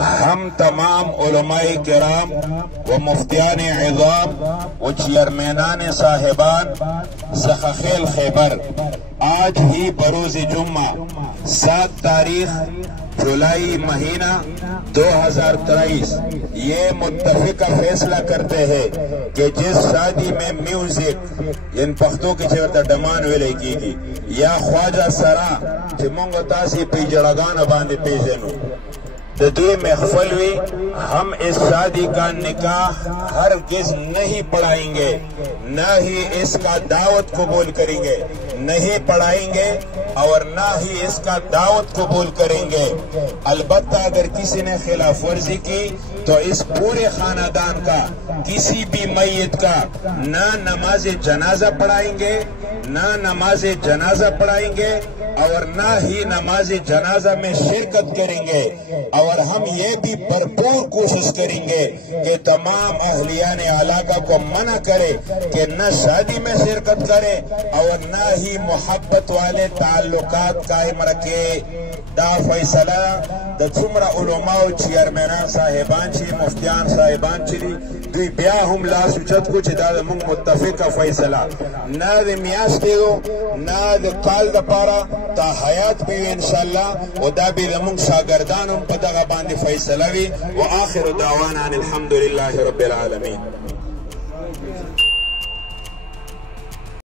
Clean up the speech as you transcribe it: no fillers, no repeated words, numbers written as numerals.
हम तमाम उलमाए किराम व मुफ्तियान इज़ाम व चेयरमैनान साहिबान ज़ख़ख़ेल खैबर आज ही बरोज़ जुम्मा 7 तारीख जुलाई महीना 2023 ये मुत्तफ़िक़ा फैसला करते हैं कि जिस शादी में म्यूजिक इन पख्तों की चेरता डमान वेले की या ख्वाजा सरा चिमोंग तासी पी जड़गान बांधे पेशेनु दुई महफल हुई। हम इस शादी का निकाह हरगिज़ नहीं पढ़ाएंगे, न ही इसका दावत कबूल करेंगे, नहीं पढ़ाएंगे और न ही इसका दावत कबूल करेंगे। अलबत्ता अगर किसी ने खिलाफ वर्जी की तो इस पूरे खानदान का किसी भी मैयत का न नमाज जनाजा पढ़ाएंगे, न नमाज जनाजा पढ़ाएंगे और न ही नमाज जनाजा में शिरकत करेंगे। और हम ये भी भरपूर कोशिश करेंगे कि तमाम अहलियान इलाका को मना करे कि न शादी में शिरकत करे और न ही मोहब्बत वाले ताल्लुकात कायम रखे। दा फैसला द चुमरा उलमा चेयरमैन साहिबान छी मुफ्तियान साहिबान चली दुई ब्या हम ला सुचत कुछ दा मुंग मुत्तफिका फैसला न द मियास देओ न द काल द पारा ता हयात पे इंशाअल्लाह व दा भी मुंग शागिर्दान पदगा बांधे फैसला वी व आखिर दावाना अनिल हम्दुलिल्लाहि रब्बिल आलमीन।